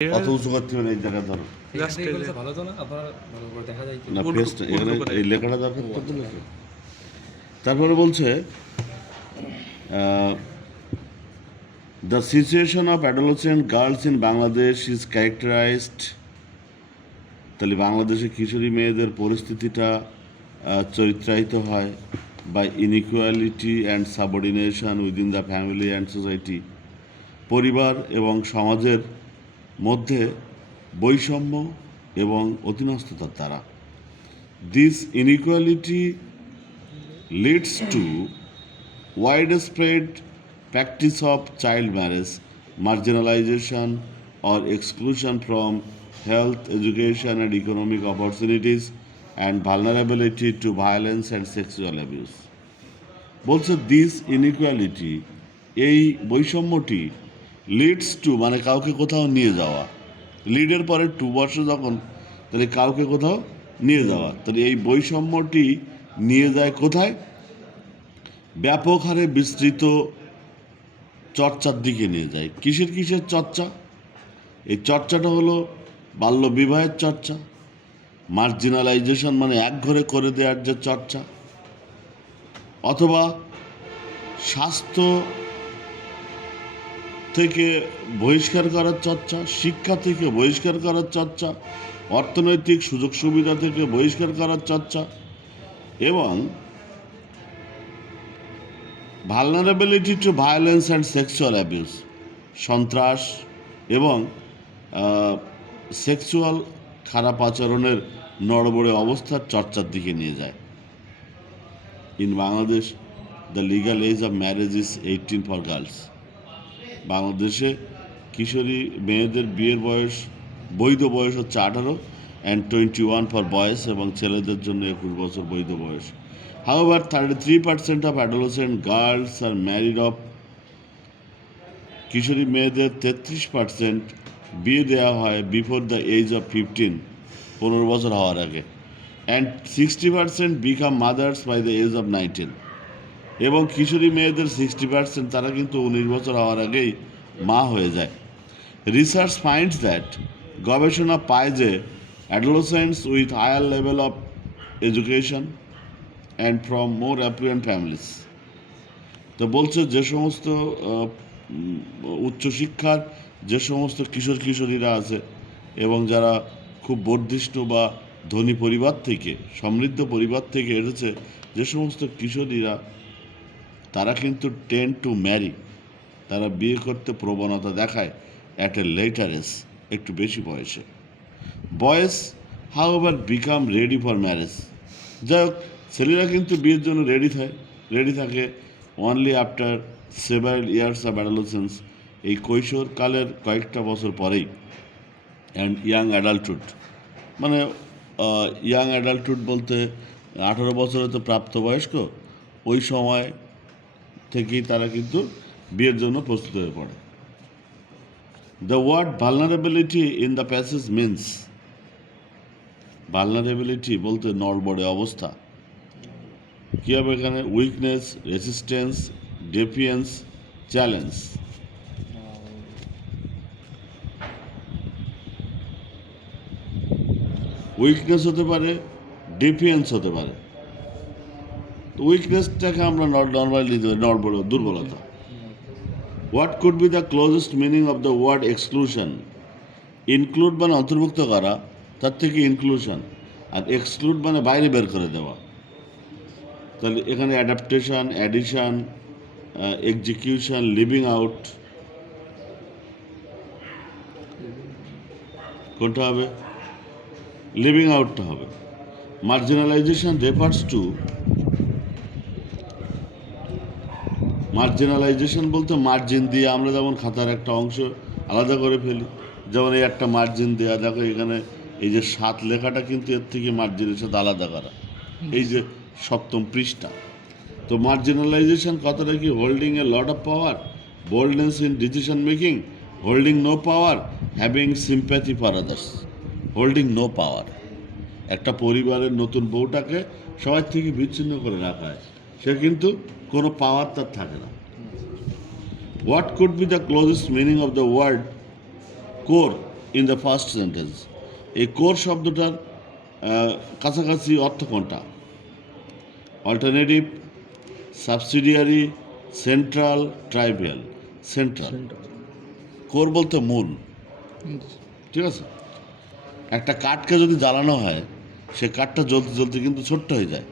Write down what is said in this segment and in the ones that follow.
অত উঁচু করতে হবে না, এই জায়গা ধরো ভালো তো না, আপনারা ভালো করে দেখা যায় না, পেজটা এখানে এই লেখাটা দরকার তো লেখা। তারপরে বলছে the situation of adolescent girls in Bangladesh is characterised. তাহলে বাংলাদেশে কিশোরী মেয়েদের পরিস্থিতিটা চরিত্রায়িত হয় by inequality and subordination within the family and society. পরিবার এবং সমাজের মধ্যে বৈষম্য এবং অধীনস্থতার দ্বারা। This inequality leads to widespread practice of child marriage, marginalization or exclusion from health, education and economic opportunities, and vulnerability to violence and sexual abuse. বলছে this inequality, এই বৈষম্যটি লিডস টু মানে কাউকে কোথাও নিয়ে যাওয়া, লিডের পরে টু বর্ষ যখন, তাহলে কাউকে কোথাও নিয়ে যাওয়া, তাহলে এই বৈষম্যটি নিয়ে যায় কোথায়? ব্যাপক হারে বিস্তৃত চর্চার দিকে নিয়ে যায়। কিসের কিসের চর্চা? এই চর্চাটা হলো বাল্যবিবাহের চর্চা, মার্জিনালাইজেশন মানে একঘরে করে দেওয়ার যে চর্চা, অথবা স্বাস্থ্য থেকে বহিষ্কার করার চর্চা, শিক্ষা থেকে বহিষ্কার করার চর্চা, অর্থনৈতিক সুযোগ সুবিধা থেকে বহিষ্কার করার চর্চা, এবং vulnerability to violence and sexual abuse, সন্ত্রাস এবং সেক্সুয়াল খারাপ আচরণের নড়বড়ে অবস্থার চর্চার দিকে নিয়ে যায়। In Bangladesh the legal age of marriage is 18 for girls. বাংলাদেশে কিশোরী মেয়েদের বিয়ের বয়স, বৈধ বয়স হচ্ছে 18 অ্যান্ড 21 ফর বয়েজ, এবং ছেলেদের জন্য 21 বছর বৈধ বয়স। However, 33% of adolescent girls are married off. কিশোরী মেয়েদের 33% বিয়ে দেওয়া হয় বিফোর দ্য এজ অফ 15, 15 বছর হওয়ার আগে, and 60% become mothers by the age of 19। এবং কিশোরী মেয়েদের 60% তারা কিন্তু 19 বছর হওয়ার আগেই মা হয়ে যায়। রিসার্চ ফাইন্ডস দ্যাট, গবেষণা পায় যে adolescents with higher level of education and from more affluent families, তো বলছে যে সমস্ত উচ্চশিক্ষার যে সমস্ত কিশোর কিশোরীরা আছে এবং যারা খুব বর্ধিষ্ণু বা ধনী পরিবার থেকে, সমৃদ্ধ পরিবার থেকে এসেছে, যে সমস্ত কিশোরীরা তারা কিন্তু টেন্ড টু ম্যারি, তারা বিয়ে করতে প্রবণতা দেখায় অ্যাট এ লেটার এজ, একটু বেশি বয়সে। Boys however become ready for marriage, যাই হোক ছেলেরা কিন্তু বিয়ের জন্য রেডি থাকে only after several years of adolescence, এই কৈশোরকালের কয়েকটা বছর পরেই, অ্যান্ড ইয়াং অ্যাডাল্টহুড, মানে ইয়াং অ্যাডাল্টহুড বলতে 18 বছরে তো প্রাপ্তবয়স্ক, ওই সময় থেকেই তারা কিন্তু বিয়ের জন্য প্রস্তুত হয়ে পড়ে। The word vulnerability in the passage means, vulnerability বলতে নড়বড়ে অবস্থা, কী হবে এখানে? Weakness, resistance, defiance, challenge. Weakness হতে পারে, ডেফিয়েন্স হতে পারে। তো উইকনেসটাকে আমরা নর্মালি দিতে পারি নড়বড়ে, দুর্বলতা। What could be the closest meaning of the word exclusion? Include মানে অন্তর্ভুক্ত করা, তার থেকে ইনক্লুশন, আর এক্সক্লুড মানে বাইরে বের করে দেওয়া। তাহলে এখানে adaptation, addition, execution, living out, কোনটা হবে? লিভিং আউটটা হবে। মার্জিনালাইজেশন রেফার্স টু, মার্জিনালাইজেশন বলতে মার্জিন দিয়ে আমরা যেমন খাতার একটা অংশ আলাদা করে ফেলি, যেমন এই একটা মার্জিন দেওয়া, দেখো এখানে এই যে 7 লেখাটা কিন্তু এর থেকে মার্জিনের সাথে আলাদা করা, এই যে 7ম পৃষ্ঠা। তো মার্জিনালাইজেশন কথাটা কি? Holding a lot of power, boldness in decision making, holding no power, having sympathy for others. Holding no power, একটা পরিবারের নতুন বউটাকে সবার থেকে বিচ্ছিন্ন করে রাখা হয়, সে কিন্তু কোনো পাওয়ার তার থাকে না। What could be the closest meaning of the word core? In the first sentence. এই কোর শব্দটার কাছাকাছি অর্থ কোনটা? Alternative, subsidiary, central, trivial. Central. Core বলতে মূল, ঠিক আছে? একটা কাঠকে যদি জ্বালানো হয়, সে কাঠটা জ্বলতে জ্বলতে কিন্তু ছোট্ট হয়ে যায়,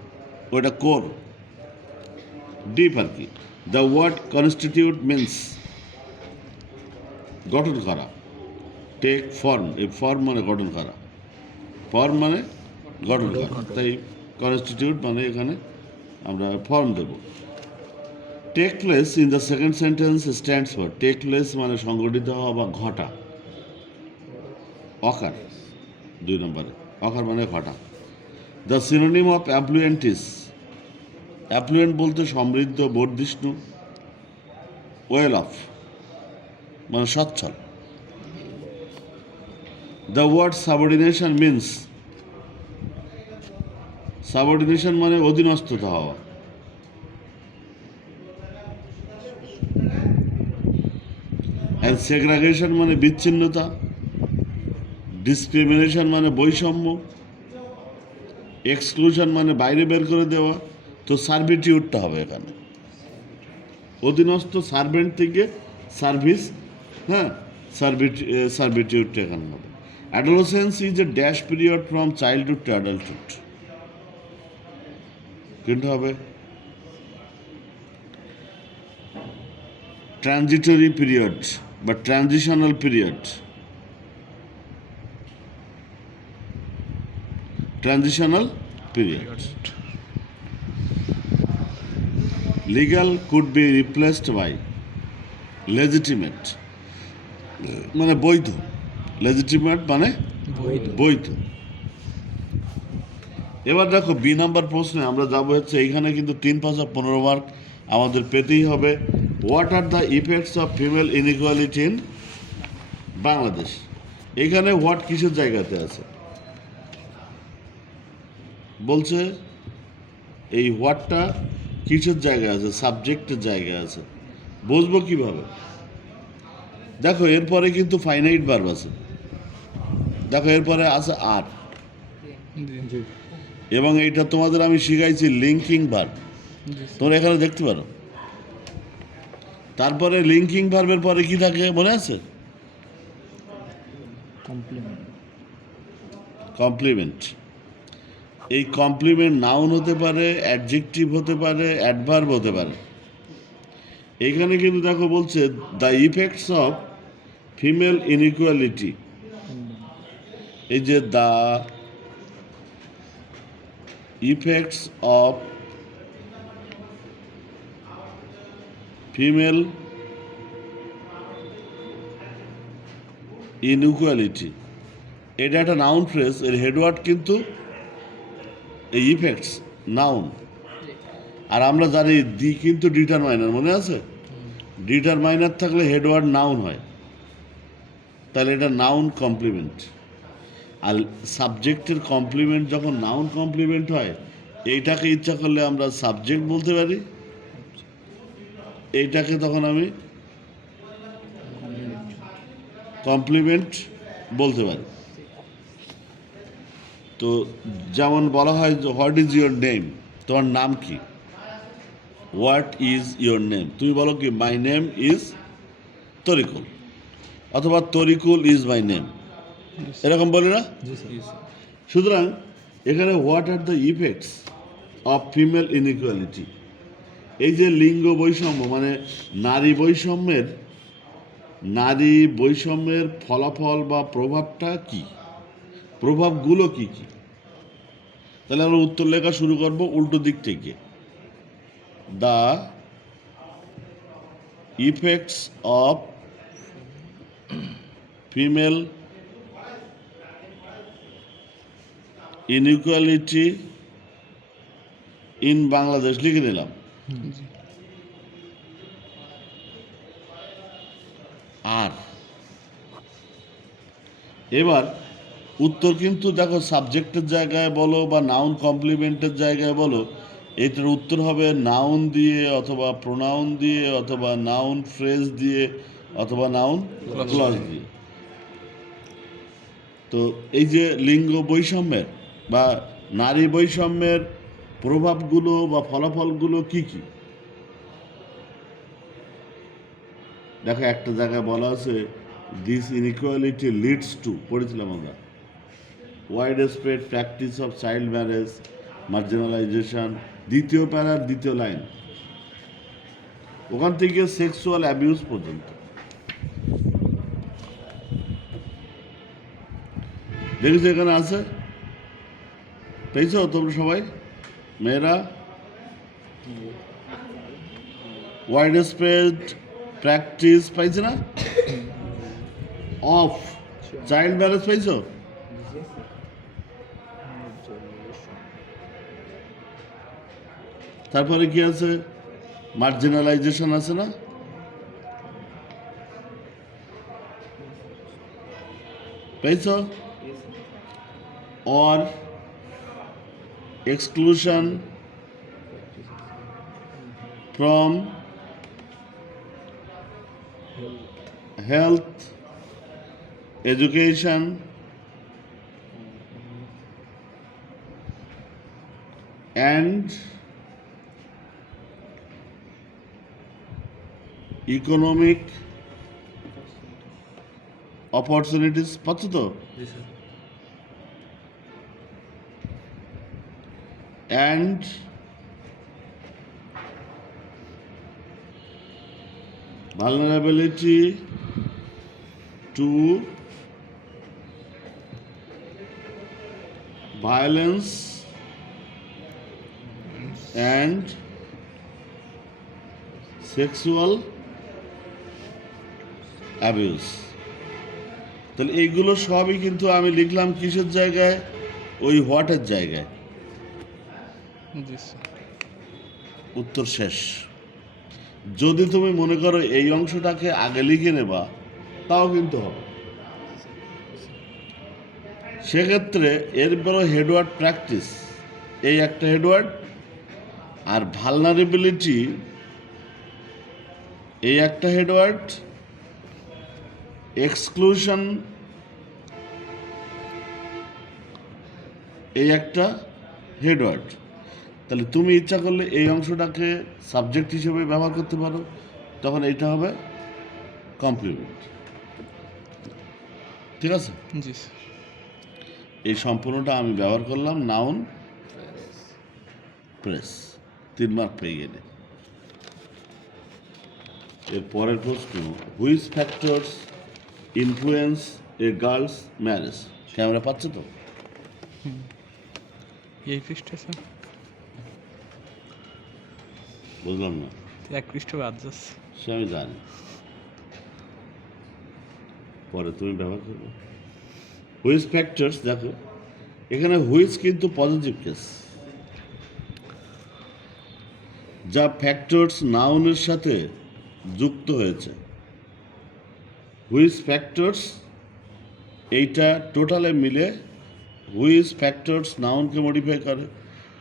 ওইটা কোর, ডিপ আর কি। দ্য ওয়ার্ড কনস্টিটিউট মিন্স গঠন করা। টেক ফর্ম, এই ফর্ম মানে গঠন করা, ফর্ম মানে গঠন করা, তাই কনস্টিটিউট মানে এখানে আমরা ফর্ম দেব। Take place in the second sentence stands for, take place মানে সংগঠিত হওয়া বা ঘটা, অকার 2 নম্বরে, অকার মানে ঘটা। দ্য সিনোনিম অফ অ্যাপ্লুয়েন্ট ইজ, অ্যাপ্লুয়েন্ট বলতে সমৃদ্ধ, বর্ধিষ্ণু, ওয়েল অফ মানে সচ্ছল। দ্য ওয়ার্ড সাবঅর্ডিনেশন মিন্স, সাবঅর্ডিনেশন মানে অধীনস্থতা হওয়া। অ্যান্ড সেগ্রাগেশন মানে বিচ্ছিন্নতা, ডিসক্রিমিনেশন মানে বৈষম্য, এক্সক্লুশন মানে বাইরে বের করে দেওয়া। তো সার্ভিটিউডটা হবে এখানে, অধীনস্থ সার্ভেন্ট থেকে সার্ভিস, হ্যাঁ, সার্ভিটিউডটা এখানে হবে। Adolescence is a dash period from childhood to adulthood, কিন্তু হবে ট্রানজিটরি পিরিয়ড বা transitional period. Transitional period. Legal could be replaced by legitimate, মানে বৈধ। লেজিটিমেট মানে বৈধ। এবার দেখো বি নাম্বার প্রশ্নে আমরা যাবো হচ্ছে এইখানে কিন্তু 3 5 আর 15 মার্ক আমাদের পেতেই হবে। What are the effects of female inequality in Bangladesh. এখানে হোয়াট কিসের জায়গাতে আছে বলছে, এই হোয়াটটা কিসের জায়গায় আছে? সাবজেক্টের জায়গায় আছে। বুঝবো কিভাবে? দেখো এরপরে কিন্তু ফাইনাইট ভার্ব আছে, দেখো এরপরে আছে আর, এবং এইটা তোমাদের আমি শিখাইছি লিঙ্কিং ভার্ব, তোমরা এখানে দেখতে পারো। তারপরে লিঙ্কিং ভার্বের পরে কি থাকে মনে আছে? কমপ্লিমেন্ট। এই কমপ্লিমেন্ট নাউন হতে পারে, অ্যাডজেক্টিভ হতে পারে, অ্যাডভার্ব হতে পারে। এইখানে কিন্তু দেখো বলছে the effects of female inequality, এই যে the effects of female inequality, এটা একটা নাউন ফ্রেজ, এর হেডওয়ার্ড কিন্তু এই ইফেক্টস নাউন। আর আমরা জানি দি কিন্তু ডিটারমাইনার, মনে আছে? ডিটারমাইনার থাকলে হেডওয়ার্ড নাউন হয়, তাহলে এটা নাউন কমপ্লিমেন্ট। আর সাবজেক্টের কমপ্লিমেন্ট যখন নাউন কমপ্লিমেন্ট হয়, এইটাকে ইচ্ছা করলে আমরা সাবজেক্ট বলতে পারি, এইটাকে তখন আমি কমপ্লিমেন্ট বলতে পারি। তো যেমন বলা হয় হোয়াট ইজ ইয়োর নেম, তোমার নাম কি? হোয়াট ইজ ইয়োর নেম, তুমি বলো কি মাই নেম ইজ তরিকুল, অথবা তরিকুল ইজ মাই নেম, এরকম বলি না? সুতরাং এখানে what are the effects of female inequality, এই যে লিঙ্গ বৈষম্য মানে নারী বৈষম্যের ফলাফল বা প্রভাবটা কি, প্রভাবগুলো কি কি। তাহলে আমরা উত্তর লেখা শুরু করব উল্টো দিক থেকে। The effects of female inequality in Bangladesh লিখে নিলাম। আর এবার উত্তর কিন্তু দেখো সাবজেক্টের জায়গায় বলো বা নাউন কমপ্লিমেন্টের জায়গায় বলো, এটার উত্তর হবে নাউন দিয়ে অথবা প্রোনাউন দিয়ে অথবা নাউন ফ্রেজ দিয়ে অথবা নাউন ক্লজ দিয়ে। তো এই যে লিঙ্গ বৈষম্যের বা নারী বৈষম্যের প্রভাবগুলো বা ফলাফলগুলো কি কি? দেখো একটা জায়গায় বলা আছে দিস ইনইকুয়ালিটি লিডস টু, পড়েছিলাম আমরা, widespread practice of child marriage, marginalisation, দ্বিতীয় প্যারার দ্বিতীয় লাইন, ওখান থেকে সেক্সুয়াল অ্যাবিউজ পর্যন্ত। দেখেছো এখানে আছে, পেয়েছো তোমরা সবাই মেয়েরা? ওয়াইড স্প্রেড প্র্যাকটিস পাইছে না, অফ চাইল্ড ম্যারেজ পাইছো? তারপরে কি আছে, মার্জিনালাইজেশন আছে না, পেয়েছো? or exclusion from health, education, and economic opportunities, পাচ্ছ তো? জি sir. And vulnerability to violence and sexual abuse। তাহলে এইগুলো সবই কিন্তু আমি লিখলাম কিসের জায়গায়, ওই হোয়াটের জায়গায়। জি স্যার। উত্তর শেষ। যদি তুমি মনে করো এই অংশটাকে আগে লিখে নেবা তাও কিন্তু হবে। সেক্ষেত্রে এরপরও হেডওয়ার্ড প্র্যাকটিস, এই একটা হেডওয়ার্ড, আর ভালনারেবিলিটি এই একটা হেডওয়ার্ড, এক্সক্লুশন এই একটা হেডওয়ার্ড। তাহলে তুমি ইচ্ছা করলে এই অংশটাকে সাবজেক্ট হিসেবে ব্যবহার করতে পারো, তখন এইটা হবে কমপ্লিমেন্ট। ঠিক আছে, জি স্যার। এই সম্পূর্ণটা আমি ব্যবহার করলাম নাউন প্রেস, 3 মার্ক পেয়ে গেলে। এর পরের প্রশ্ন, which factors influence A girls marriage? Camera পাচ্ছে তো? এই পৃষ্ঠে স্যার বুঝলাম না, এক পৃষ্ঠ বাদ যাচ্ছে। সে আমি জানি, পরে তুমি ব্যবহার করবে। হুইচ ফ্যাক্টরস, দেখো এখানে হুইচ কিন্তু পজিটিভ কেস, যা ফ্যাক্টরস নাউনের সাথে যুক্ত হয়েছে। হুইচ ফ্যাক্টরস এইটা টোটালে মিলে হুইচ ফ্যাক্টরস নাউনকে মডিফাই করে,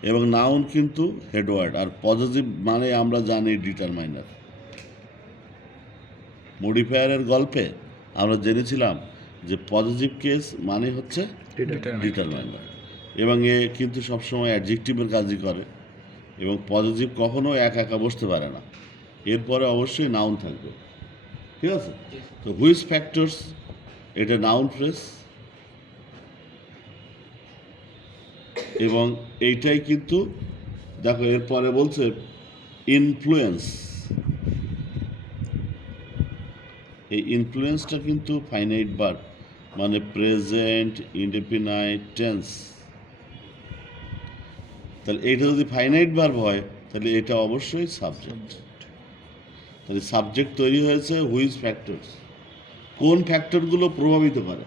এবং নাউন কিন্তু হেডওয়ার্ড, আর পজিটিভ মানে আমরা জানি ডিটারমাইনার। মডিফায়ারের গল্পে আমরা জেনেছিলাম যে পজিটিভ কেস মানে হচ্ছে ডিটারমাইনার, এবং এ কিন্তু সবসময় অ্যাডজেক্টিভের কাজই করে, এবং পজিটিভ কখনো একা একা বসতে পারে না, এরপরে অবশ্যই নাউন থাকবে। ঠিক আছে, তো হুইচ ফ্যাক্টরস এটা নাউন ফ্রেজ, এবং এইটাই কিন্তু দেখো এরপরে বলছে ইনফ্লুয়েন্স। এই ইনফ্লুয়েন্সটা কিন্তু ফাইনাইট ভার্ব, মানে প্রেজেন্ট ইনডেফিনাইট টেন্স। তাহলে এইটা যদি ফাইনাইট ভার্ব হয় তাহলে এটা অবশ্যই সাবজেক্ট। তাহলে সাবজেক্ট তৈরি হয়েছে হুইচ ফ্যাক্টরস, কোন ফ্যাক্টরগুলো প্রভাবিত করে,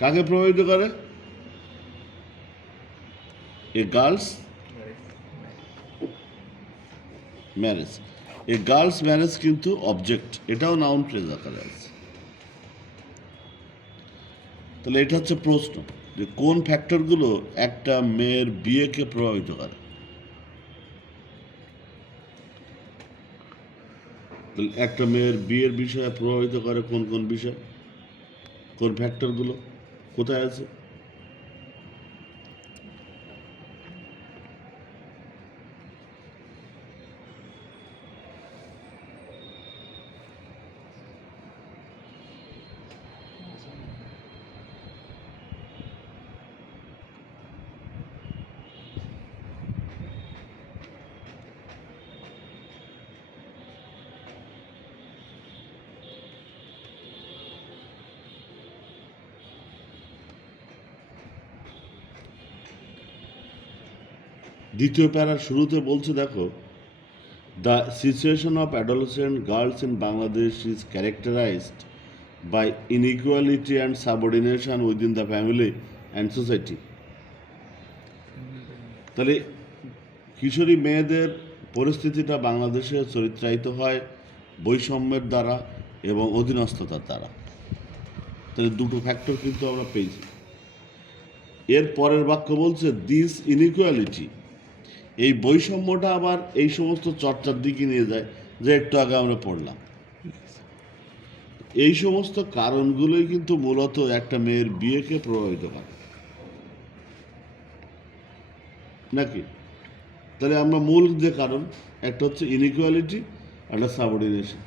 কাকে প্রভাবিত করে? এ গার্লস ম্যারেজ। এ গার্লস ম্যারেজ কিন্তু অবজেক্ট, এটাও নাউন ফ্রেজ আকারে আছে। তাহলে এটা হচ্ছে প্রশ্ন যে কোন ফ্যাক্টরগুলো একটা মেয়ের বিয়েকে প্রভাবিত করে। তাহলে একটা মেয়ের বিয়ের বিষয়ে প্রভাবিত করে কোন কোন বিষয়, কোন ফ্যাক্টরগুলো কোথায় আছে? দ্বিতীয় প্যারার শুরুতে বলছে দেখো, the situation of adolescent girls in Bangladesh is characterised by inequality and subordination within the family and society. তাহলে কিশোরী মেয়েদের পরিস্থিতিটা বাংলাদেশে চরিত্রায়িত হয় বৈষম্যের দ্বারা এবং অধীনস্থতার দ্বারা। তাহলে দুটো ফ্যাক্টর কিন্তু আমরা পেয়েছি। এর পরের বাক্য বলছে দিস ইনইকুয়ালিটি, এই বৈষম্যটা আবার এই সমস্ত চর্চার দিকে নিয়ে যায় যে একটু আগে আমরা পড়লাম। এই সমস্ত কারণগুলোই কিন্তু মূলত একটা মেয়ের বিয়েকে প্রভাবিত করে নাকি? তাহলে আমরা মূল যে কারণ, একটা হচ্ছে ইনইকুয়ালিটি, একটা সাবঅর্ডিনেশন।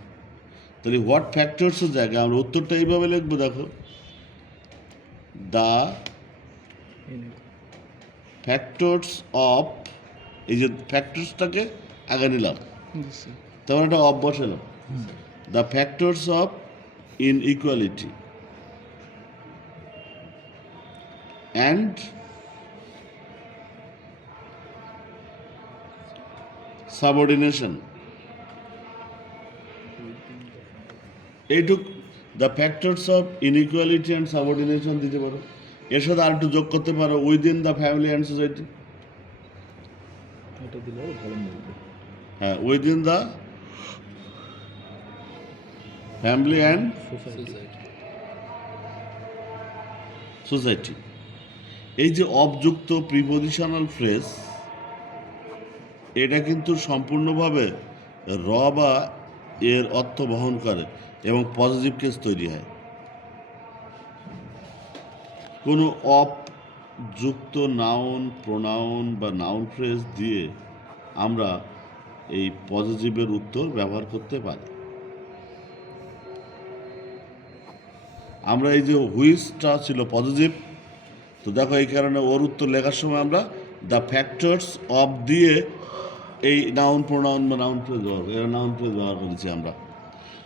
তাহলে হোয়াট ফ্যাক্টরসের জায়গায় আমরা উত্তরটা এইভাবে লিখবো, দেখো, দ্য ফ্যাক্টরস অফ, এই যে ফ্যাক্টরসটাকে আগে নিলাম, জি স্যার। তখন একটা অফ বসালাম, the factors of inequality and subordination. এইটুক the factors of inequality and subordination দিতে পারো। এর সাথে আর একটু যোগ করতে পারো within the family and society. এটা দিলে ভালো বলবে। হ্যাঁ, within the family and society. এই যে অবযুক্ত প্রিপোজিশনাল ফ্রেজ, এটা কিন্তু সম্পূর্ণভাবে র বা এর অর্থ বহন করে এবং পজিটিভ কেস তৈরি হয়। কোনো অপযুক্ত নাউন, প্রোনাউন বা নাউন ফ্রেজ দিয়ে আমরা এই পজিটিভের উত্তর ব্যবহার করতে পারি। আমরা এই যে হুইচটা ছিল পজিটিভ, তো দেখো এই কারণে ওর উত্তর লেখার সময় আমরা দ্য ফ্যাক্টরস অফ দিয়ে এই নাউন, প্রোনাউন বা নাউন ফ্রেজ ব্যবহার করেছি আমরা।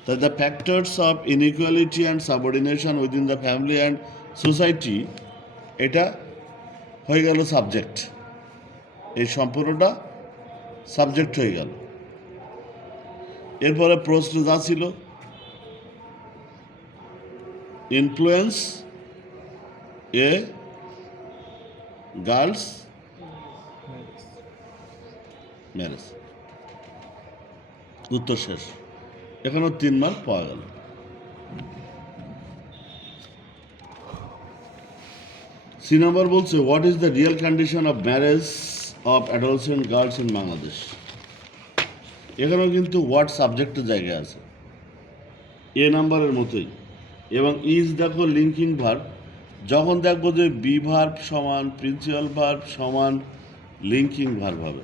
তাই the factors of inequality and subordination within the family and society, এটা হয়ে গেল সাবজেক্ট। এই সম্পূর্ণটা সাবজেক্ট হয়ে গেল। এরপরে প্রশ্ন যা ছিল, ইনফ্লুয়েন্স এ গার্লস ম্যারেজ, উত্তর শেষ। এখানেও 3 মার্ক পাওয়া গেল। সি নাম্বার বলছে what is the real condition of marriage of adolescent girls in Bangladesh. এখানেও কিন্তু হোয়াট সাবজেক্টের জায়গায় আছে এ নাম্বারের মতোই। এবং ইজ দেখো লিঙ্কিং ভার্ব, যখন দেখবো যে বি ভার্ব সমান প্রিন্সিপাল ভার্ব সমান লিঙ্কিং ভার্ব হবে।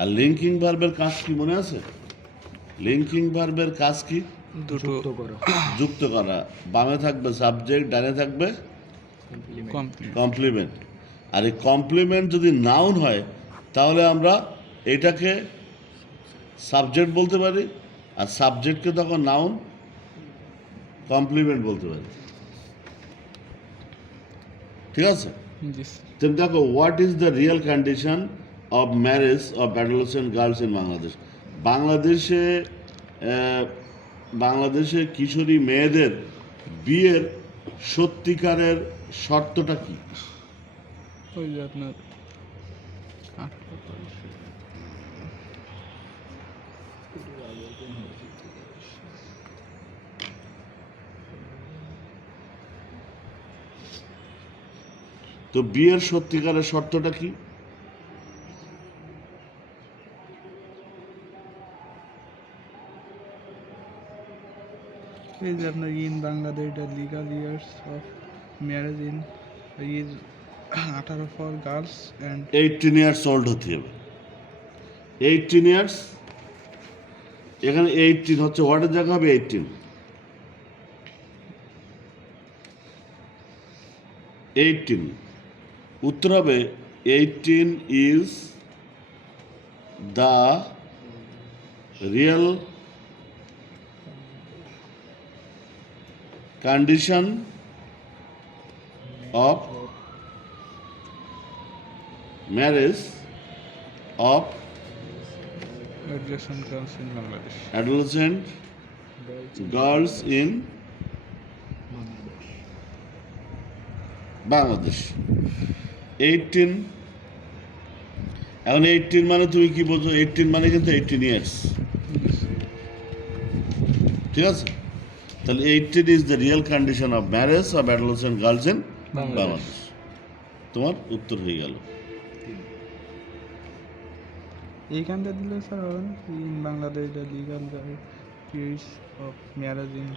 আর লিঙ্কিং ভার্বের কাজ কি মনে আছে? লিঙ্কিং ভার্বের কাজ কি? দুটো যুক্ত করা। বামে থাকবে সাবজেক্ট, ডানে থাকবে কমপ্লিট। কমপ্লিমেন্ট। আর এই কমপ্লিমেন্ট যদি নাউন হয় তাহলে আমরা এটাকে সাবজেক্ট বলতে পারি, আর সাবজেক্টকে তখন নাউন কমপ্লিমেন্ট বলতে পারি। ঠিক আছে? জি স্যার। তুমি দেখো what is the real condition of marriage of adolescent girls in Bangladesh. বাংলাদেশে কিশোরী মেয়েদের বিয়ের সত্যিকারের শর্তটা কি? ওই যে আপনার 18 তো বিয়ের সত্যিকারের শর্তটা কি? এই যে আপনার in Bangladesh the legal years of marriage in is 18 for girls and 18 years old হতে হবে। 18 ইয়ার্স, এখানে 18 হচ্ছে হোয়াটের জায়গা হবে 18। 18 উত্তর হবে 18 is the real condition of marriage of adolescent girls in Bangladesh. adolescent girls in Bangladesh. 18, এখন 18 মানে তুমি কি বলছো? 18 মানে কিন্তু 18 ইয়ার্স, ঠিক আছে? তাহলে 18 is the real condition of marriage of adolescent girls in Bangladesh. তোমার উত্তর হয়ে গেল। এইখানটা দিলে স্যার হবে না? In Bangladesh the legal years of marriage in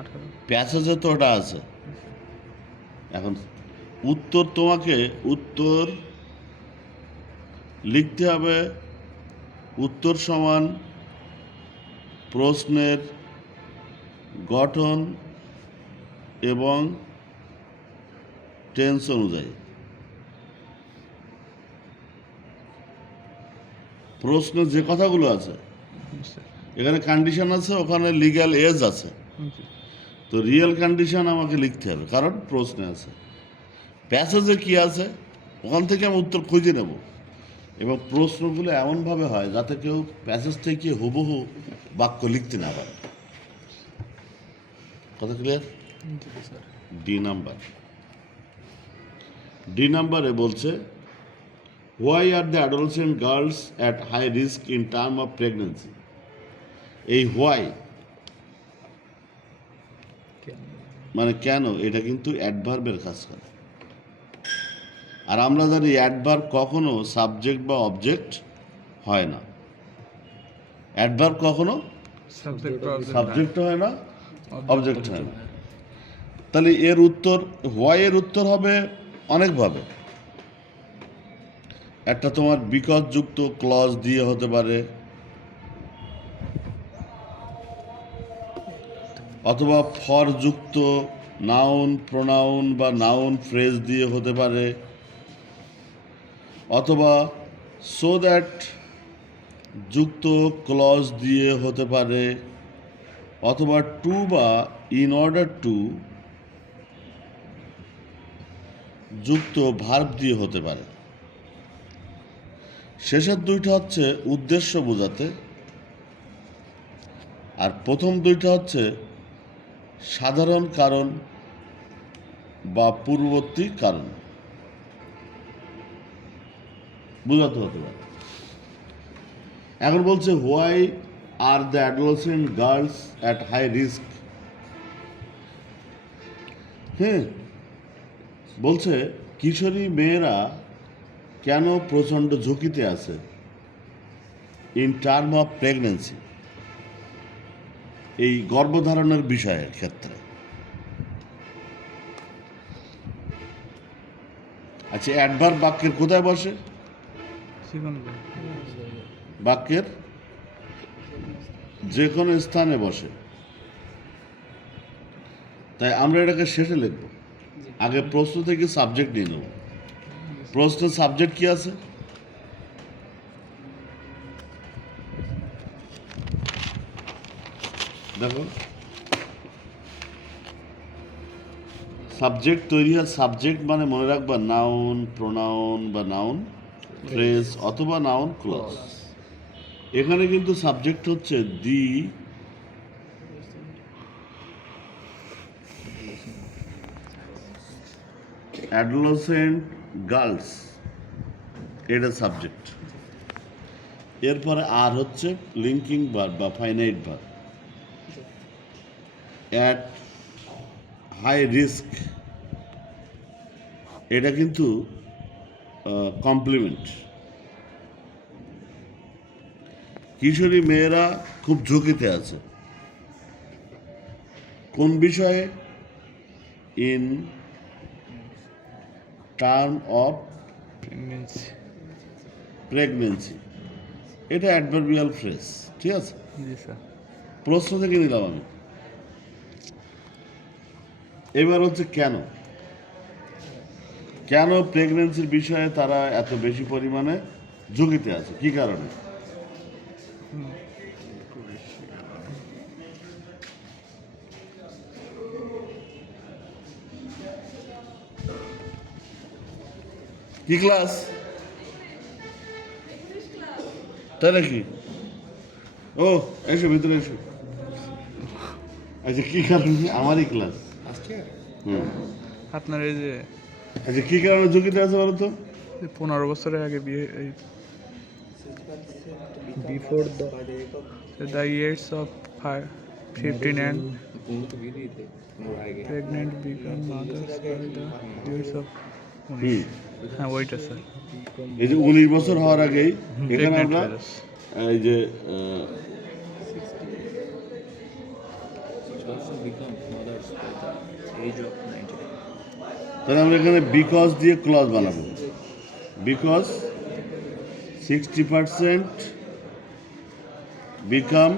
18। প্যাসেজে তো ওটা আছে। এখন উত্তর, তোমাকে উত্তর লিখতে হবে। উত্তর সমান প্রশ্নের গঠন এবং টেন্স অনুযায়ী। প্রশ্ন যে কথাগুলো আছে, এখানে কন্ডিশন আছে, ওখানে লিগ্যাল এজ আছে, তো রিয়েল কন্ডিশন আমাকে লিখতে হবে, কারণ প্রশ্নে আছে। প্যাসেজে কি আছে ওখান থেকে আমি উত্তর খুঁজে নেব, এবং প্রশ্নগুলো এমনভাবে হয় যাতে কেউ প্যাসেজ থেকে হুবহু বাক্য লিখতে না পারে। কথা ক্লিয়ার? ডি নাম্বারে বলছে, why are the adolescent girls at high risk in term of pregnancy. এই হোয়াই মানে কেন, এটা কিন্তু অ্যাডভার্বের কাজ করে। আর আমরা জানি অ্যাডভার্ব কখনো সাবজেক্ট বা অবজেক্ট হয় না। অ্যাডভার্ব কখনো সাবজেক্ট হয় না, অবজেক্ট হয় না। তাহলে এর উত্তর, হোয়াই এর উত্তর হবে অনেকভাবে। একটা তোমার বিকজ যুক্ত ক্লজ দিয়ে হতে পারে, অথবা ফর যুক্ত নাউন, প্রোনাউন বা নাউন ফ্রেজ দিয়ে হতে পারে, অথবা সো দ্যাট যুক্ত ক্লজ দিয়ে হতে পারে, অথবা টু বা ইন অর্ডার টু যুক্ত ভার্ব দিয়ে হতে পারে। শেষের দুইটা হচ্ছে উদ্দেশ্য বোঝাতে, আর প্রথম দুইটা হচ্ছে সাধারণ কারণ বা পূর্ববর্তী কারণ বোঝাতে হতে পারে। এখন বলছে, why are the adolescent girls at high risk. হ্যাঁ, বলছে কিশোরী মেয়েরা কেন প্রচণ্ড ঝুঁকিতে আছে ইন টার্ম অফ প্রেগনেন্সি, এই গর্ভধারণের বিষয়ের ক্ষেত্রে। আচ্ছা, অ্যাডভার্ব বাক্যের কোথায় বসে? বাক্যের যে কোনো স্থানে বসে। তাই আমরা এটাকে শেষে লিখব। আগে প্রশ্ন থেকে সাবজেক্ট নিয়ে নেব। প্রশ্নের সাবজেক্ট কি আছে? দেখো, সাবজেক্ট তৈরি হয়। সাবজেক্ট মানে মনে রাখবা নাউন, প্রোনাউন বা নাউন ফ্রেজ অথবা নাউন ক্লজ। এখানে কিন্তু সাবজেক্ট হচ্ছে দি অ্যাডোলেসেন্ট গার্লস, এটা সাবজেক্ট। এরপরে আর হচ্ছে লিঙ্কিং ভার্ব বা finite verb. At high risk, এটা কিন্তু কমপ্লিমেন্ট। কিশোরী মেয়েরা খুব ঝুঁকিতে আছে, কোন বিষয়ে? In term of pregnancy. Pregnancy. এটা অ্যাডভার্বিয়াল ফ্রেজ, ঠিক আছে? জি স্যার। প্রশ্ন থেকে নিলাম আমি। এবার হচ্ছে কেন কেন প্রেগনেন্সির বিষয়ে তারা এত বেশি পরিমাণে ঝুঁকিতে আছে, কি কারণে? কি ক্লাস? তাই নাকি? ও, এসো ভিতরে এসো। আচ্ছা, কি কারণে? আমারই ক্লাস। হুম। আপনার এই যে আচ্ছা, কি কারণে ঝুঁকিতে আছে বলো তো? 15 বছরের আগে বিয়ে, এই before the years of 15 and pregnant become mothers by the years of 19। হ্যাঁ ওইটা স্যার। এই যে 19 বছর হওয়ার আগেই এখানে Pregnant আমরা হয়ে যাচ্ছে। এই যে তাহলে আমরা এখানে বিকজ দিয়ে ক্লজ বানাবো। Because 60% become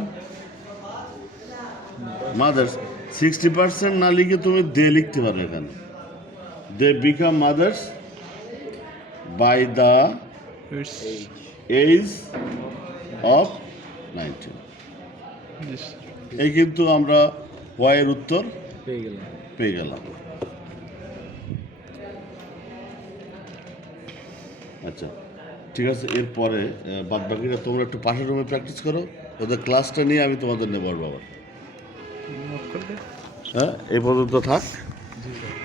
mother's. 60% না লিখে তুমি দে লিখতে পারো এখানে। They become mothers by the It's age of 19। this এই কিন্তু আমরা ওয়াইয়ের উত্তর পেয়ে গেলাম। পেয়ে গেলাম। আচ্ছা, ঠিক আছে। এরপরে বাদ বাকিটা তোমরা একটু পাশের রুমে প্র্যাকটিস করো। ওদের ক্লাসটা নিয়ে আমি তোমাদের নেবো আবার। note করবে। হ্যাঁ, এই পর্যন্ত থাক। জি স্যার।